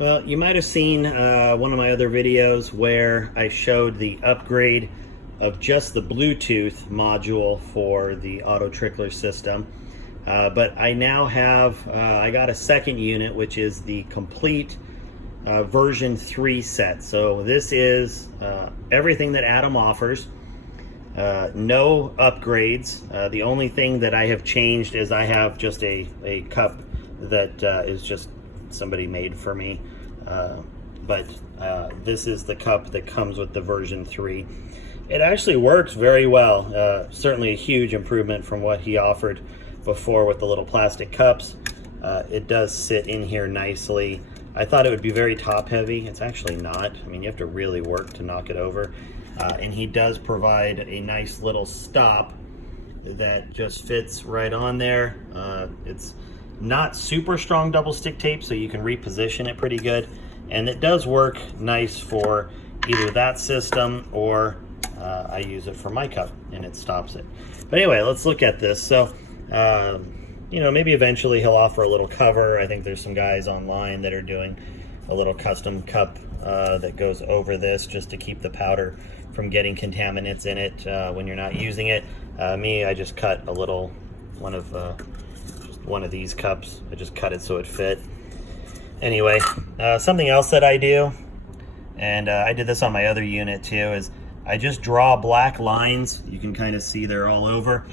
Well, you might have seen one of my other videos where I showed the upgrade of just the Bluetooth module for the Autotrickler system. But I now have, I got a second unit, which is the complete version 3 set. So this is everything that Adam offers. No upgrades. The only thing that I have changed is I have just a cup that is just somebody made for me. But this is the cup that comes with the version 3. It actually works very well. Certainly a huge improvement from what he offered before with the little plastic cups. It does sit in here nicely. I thought it would be very top heavy. It's actually not. I mean, you have to really work to knock it over. And he does provide a nice little stop that just fits right on there. It's not super strong double stick tape, so you can reposition it pretty good. And it does work nice for either that system or I use it for my cup and it stops it. But anyway, let's look at this. So, you know, maybe eventually he'll offer a little cover. I think there's some guys online that are doing a little custom cup that goes over this just to keep the powder from getting contaminants in it when you're not using it. Me, I just cut a little one of these cups. I just cut it so it fit. Anyway, something else that I do, and I did this on my other unit too, is I just draw black lines. You can kind of see they're all over.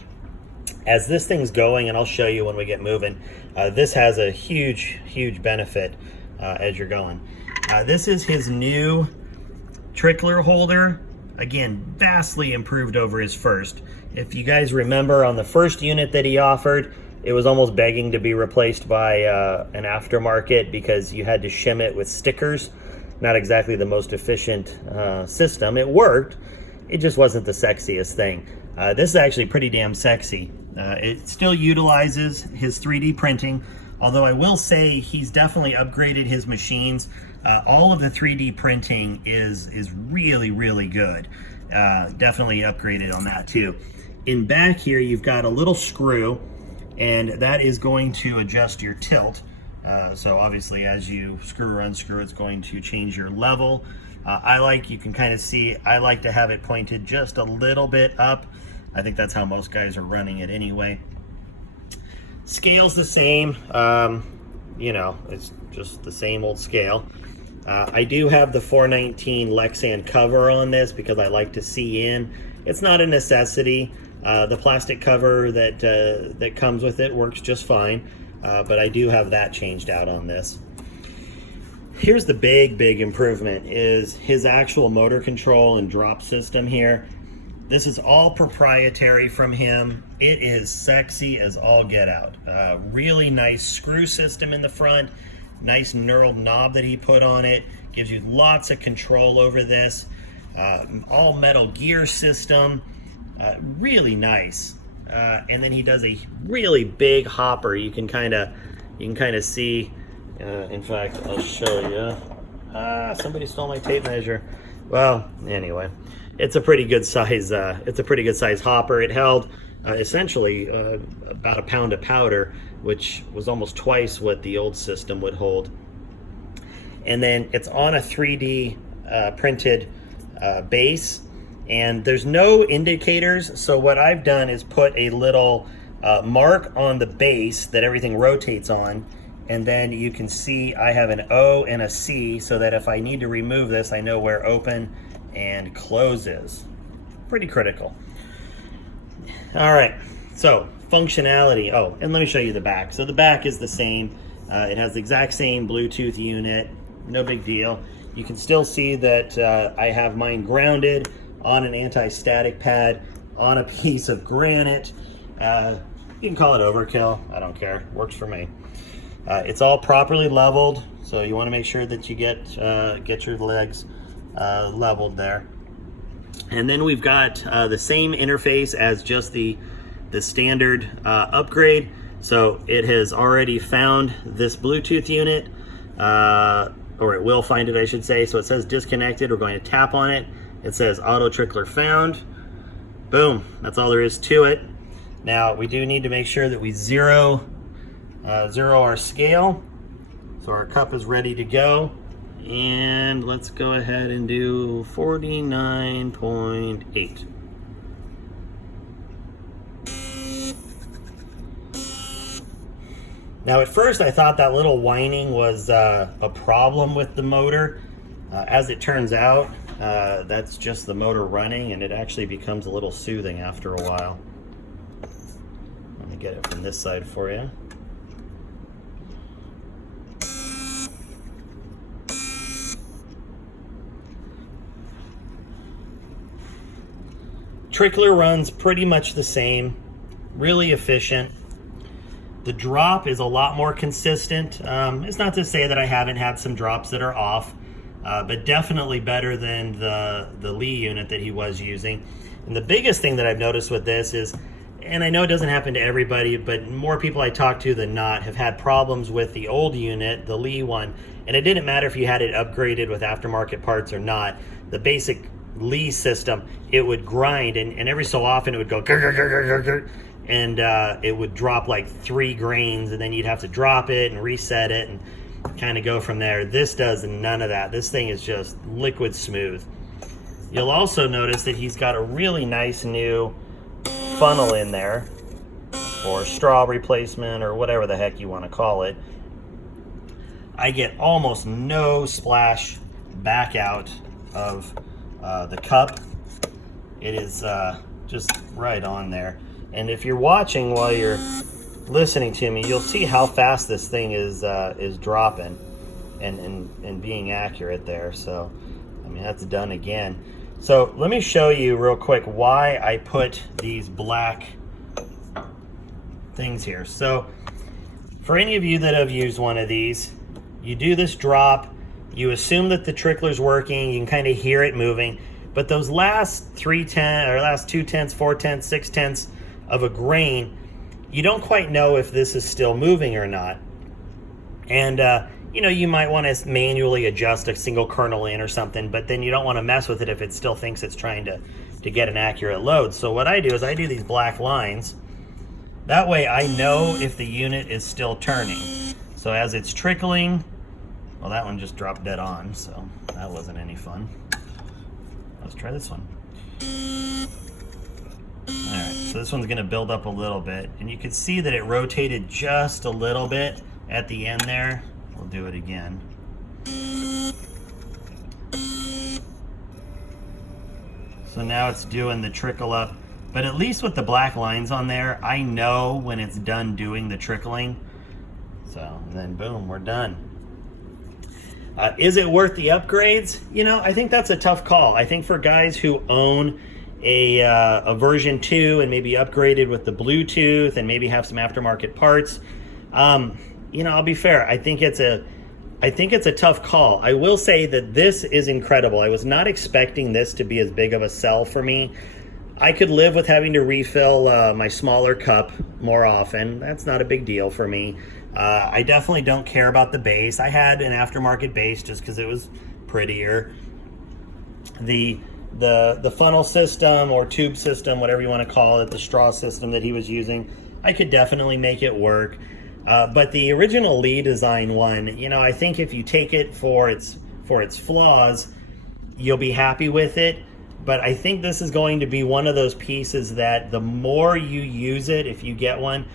As this thing's going, and I'll show you when we get moving, this has a huge benefit as you're going. This is his new trickler holder. Again, vastly improved over his first. If you guys remember on the first unit that he offered, it was almost begging to be replaced by an aftermarket because you had to shim it with stickers. Not exactly the most efficient system. It worked, it just wasn't the sexiest thing. This is actually pretty damn sexy. It still utilizes his 3D printing, although I will say he's definitely upgraded his machines. All of the 3D printing is really good. Definitely upgraded on that too. In back here, you've got a little screw, and that is going to adjust your tilt. So obviously as you screw or unscrew, it's going to change your level. You can kind of see, I like to have it pointed just a little bit up. I think that's how most guys are running it anyway. Scale's the same. You know, it's just the same old scale. I do have the 419 Lexan cover on this because I like to see in. It's not a necessity. The plastic cover that comes with it works just fine, but I do have that changed out on this. Here's the big improvement is his actual motor control and drop system here. This is all proprietary from him. It is sexy as all get out. Really nice screw system in the front, nice knurled knob that he put on it, gives you lots of control over this. All metal gear system, really nice. And then he does a really big hopper. You can kind of see. In fact, I'll show you. Somebody stole my tape measure. Well, anyway, it's a pretty good size. It's a pretty good size hopper. It held essentially about a pound of powder, which was almost twice what the old system would hold. And then it's on a 3D printed base, and there's no indicators. So what I've done is put a little mark on the base that everything rotates on. And then you can see I have an O and a C so that if I need to remove this, I know where open and close is. Pretty critical. All right, so functionality. Oh, and let me show you the back. So the back is the same. It has the exact same Bluetooth unit, no big deal. You can still see that I have mine grounded on an anti-static pad on a piece of granite. You can call it overkill, I don't care, works for me. It's all properly leveled, so you want to make sure that you get your legs leveled there. And then we've got the same interface as just the standard upgrade. So it has already found this Bluetooth unit, or it will find it, I should say. So it says disconnected. We're going to tap on it. It says Autotrickler found. Boom, that's all there is to it. Now we do need to make sure that we zero our scale. So our cup is ready to go. And let's go ahead and do 49.8. Now at first I thought that little whining was a problem with the motor. As it turns out, that's just the motor running, and it actually becomes a little soothing after a while. Let me get it from this side for you. Trickler runs pretty much the same, really efficient. The drop is a lot more consistent. It's not to say that I haven't had some drops that are off, but definitely better than the Lee unit that he was using. And the biggest thing that I've noticed with this is, and I know it doesn't happen to everybody, but more people I talk to than not have had problems with the old unit, the Lee one, and it didn't matter if you had it upgraded with aftermarket parts or not. The basic Lee system, it would grind, and every so often it would go grr, grr, grr, grr, grr, and it would drop like 3 grains, and then you'd have to drop it and reset it and kind of go from there. This does none of that. This thing is just liquid smooth. You'll also notice that he's got a really nice new funnel in there, or straw replacement, or whatever the heck you want to call it. I get almost no splash back out of the cup. It is just right on there. And if you're watching while you're listening to me, you'll see how fast this thing is dropping and being accurate there. So, I mean, that's done again. So let me show you real quick why I put these black things here. So for any of you that have used one of these, you do this drop, you assume that the trickler's working, you can kind of hear it moving, but those last 3/10 or last 2/10, 4/10, 6/10 of a grain, you don't quite know if this is still moving or not. And you know, you might want to manually adjust a single kernel in or something, but then you don't want to mess with it if it still thinks it's trying to get an accurate load. So what I do is I do these black lines. That way I know if the unit is still turning. So as it's trickling, well, that one just dropped dead on, so that wasn't any fun. Let's try this one. Alright, so this one's going to build up a little bit, and you can see that it rotated just a little bit at the end there. We'll do it again. So now it's doing the trickle up, but at least with the black lines on there, I know when it's done doing the trickling. So, and then boom, we're done. Is it worth the upgrades? You know, I think that's a tough call. I think for guys who own a version 2 and maybe upgraded with the Bluetooth and maybe have some aftermarket parts, you know, I'll be fair. I think it's a tough call. I will say that this is incredible. I was not expecting this to be as big of a sell for me. I could live with having to refill my smaller cup more often. That's not a big deal for me. I definitely don't care about the base. I had an aftermarket base just because it was prettier. The funnel system or tube system, whatever you want to call it, the straw system that he was using, I could definitely make it work. But the original Lee design one, you know, I think if you take it for its flaws, you'll be happy with it. But I think this is going to be one of those pieces that the more you use it, if you get one,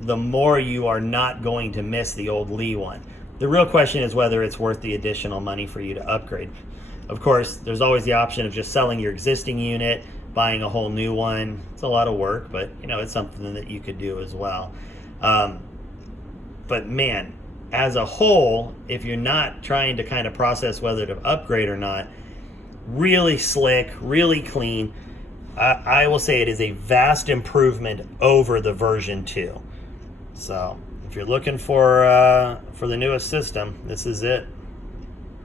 the more you are not going to miss the old Lee one. The real question is whether it's worth the additional money for you to upgrade. Of course, there's always the option of just selling your existing unit, buying a whole new one. It's a lot of work, but you know, it's something that you could do as well. But man, as a whole, if you're not trying to kind of process whether to upgrade or not, really slick, really clean. I will say it is a vast improvement over the version 2. So if you're looking for the newest system, this is it.